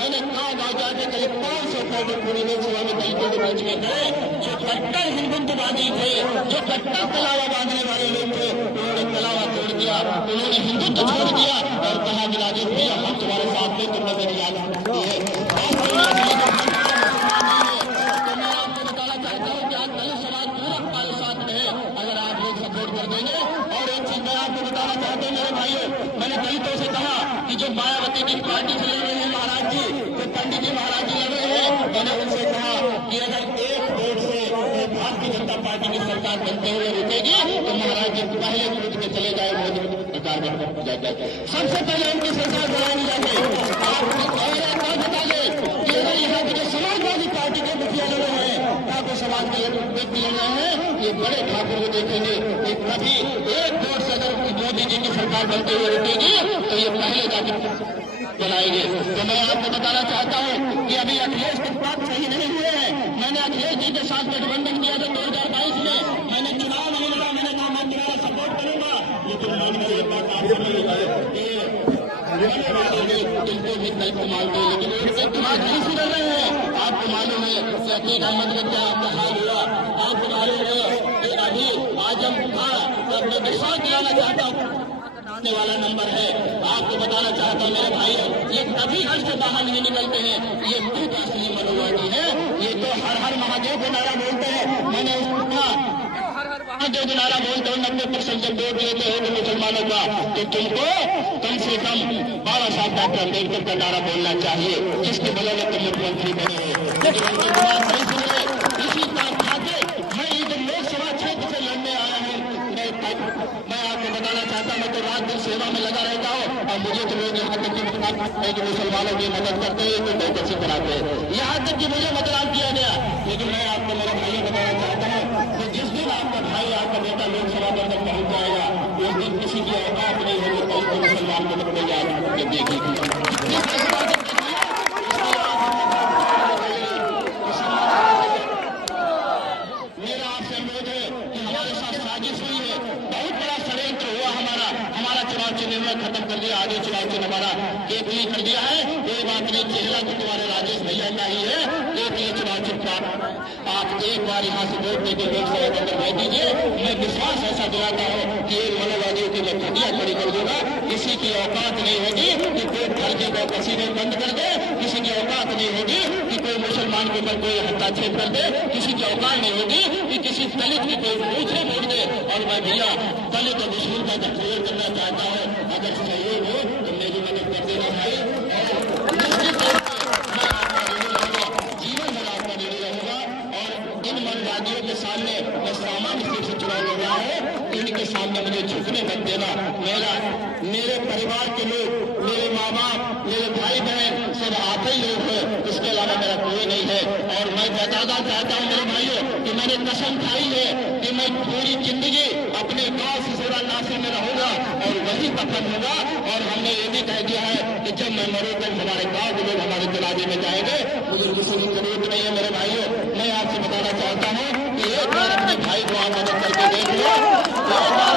मैंने कहा बाजार के करीब 500 करोड़ पूरी लोकसभा में दलितों के बीच में गए, जो कट्टर हिंदुत्ववादी थे, जो कट्टर कलावा बांधने वाले लोग थे, उन्होंने कलावा तोड़ दिया, उन्होंने हिंदुत्व छोड़ दिया और कहा कि राजेश भैया हम तुम्हारे साथ में, तुमने मेरी याद रखती है। तो मैं आपको बताना चाहता हूँ कि आज दलित समाज पूरा हमारे साथ में है, अगर आप लोग सपोर्ट कर देंगे। और एक चीज मैं आपको बताना चाहता हूँ मेरे भाइयों, मैंने दलितों से कहा कि जो मायावती की पार्टी से लड़ रहे हैं महाराज जी, जो पंडित जी महाराज जी लड़ रहे हैं, मैंने उनसे कहा कि अगर एक वोट से भारतीय जनता पार्टी की सरकार बनते हुए रुकेगी तो महाराज जी पहले कूद के चले जाए मोदी सरकार बन जाए, सबसे पहले उनकी सरकार बनाई जाए। आपको और एक बात बता दें कि अगर यहाँ के जो समाजवादी पार्टी के मुखिया लड़ रहे हैं, ठाकुर समाज के व्यक्ति लड़ रहे हैं, ये बड़े ठाकुर को देखेंगे कि कभी एक वोट से अगर मोदी जी की सरकार बनते हुए रुकेगी तो ये पहले जाके बनाएंगे। तो मैं आपको बताना चाहता हूँ कि अभी अखिलेश के बात सही नहीं हुए हैं। मैंने अखिलेश जी के साथ गठबंधन किया था 2022 में, मैंने चुनाव नहीं लड़ा, मैंने कहा मैं तुम्हारा सपोर्ट करूंगा, लेकिन मन में एक बात आपसे नहीं है कि तुमको भी कल को मानते हैं, लेकिन उनसे दिमाग नहीं सुधर रहे हैं। आपको मालूम है कि अतीक अहमद का क्या आपका हाल हुआ, आपको मालूम है कि अभी आजम खां अपने विश्वास दिलाना चाहता हूँ वाला नंबर है। आपको बताना चाहता हूँ मेरे भाई, ये कभी घर से बाहर नहीं निकलते हैं, ये खुद असली मनोवादी है। ये तो हर हर महादेव को नारा बोलते हैं। मैंने महादेव को नारा बोलते हो 90% जब वोट लेते हो तो मुसलमानों का, तो तुमको कम से कम बाबा साहब डॉक्टर अम्बेडकर का नारा बोलना चाहिए, जिसके बदौलत तुम मुख्यमंत्री बने हो। इसी बात खाते मैं इस लोकसभा क्षेत्र से लड़ने आया हूँ। मैं आपको बताना चाहता हूँ, मैं तो रात दिन सेवा में लगा रहता हूँ और मुझे तो लोग यहाँ तक कि मुसलमानों की मदद करते हैं तो बहुत अच्छे कराते हैं, यहाँ तक कि मुझे मतदान किया गया। लेकिन मैं आपको मेरे भाइयों बताना चाहता हूँ कि जिस दिन आपका भाई आपका बेटा लोकसभा तक पहुंच जाएगा, उस दिन किसी की औकात नहीं होगी कहीं को मुसलमान को देखेगी। मेरा आपसे अनुरोध है कि हमारे साथ साजिश हुई है, बहुत बड़ा षड्यंत्र हुआ, हमारा चुनाव चिन्ह में खत्म कर दिया, आगे चुनाव चिन्ह हमारा केपी कर दिया है। कोई बात नहीं, चेहरा तो तुम्हारे राजेश भैया का ही है, केपी चुनाव चिन्ह आप एक बार यहाँ से वोट देकर लोकसभा के अंदर भेज दीजिए। मैं विश्वास ऐसा दिलाता हूँ कि एक मनोवादियों की मैं खटिया खड़ी कर दूंगा। किसी की औकात नहीं होगी कि कोई फर्जी को पसीने बंद कर दे, किसी की औकात नहीं होगी कि कोई मुसलमान के ऊपर कोई हस्ताक्षेप कर दे, किसी की औकात नहीं होगी कि किसी दलित की कोई पूछे मोड़ दे। और मैं भैया दलित और मुस्लिम का सहयोग करना चाहता हूँ, अगर सहयोग हो तो मेरी मदद कर देना भाई। मनवादियों के सामने मैं सामान्य रूप से चुनाव लड़ रहा हूँ, इनके सामने मुझे झुकने मत देना। मेरे परिवार के लोग, मेरे माँ बाप, मेरे भाई बहन सब आप ही लोग हैं, इसके अलावा मेरा कोई नहीं है। और मैं बताना चाहता हूँ मेरे भाइयों कि मैंने कसम खाई है कि मैं पूरी जिंदगी अपने गाँव सिसोरा नासिर में रहूंगा और वही दफन होगा। और हमने ये भी कह दिया है कि जब मैं मरूँ तक हमारे गाँव के लोग हमारे जनाजे में जाएंगे, मुझे किसी की जरूरत नहीं है। मेरे भाइयों, मैं आपसे बताना चाहता हूँ कि एक बार अपने भाई को आप मदद करके देख लो।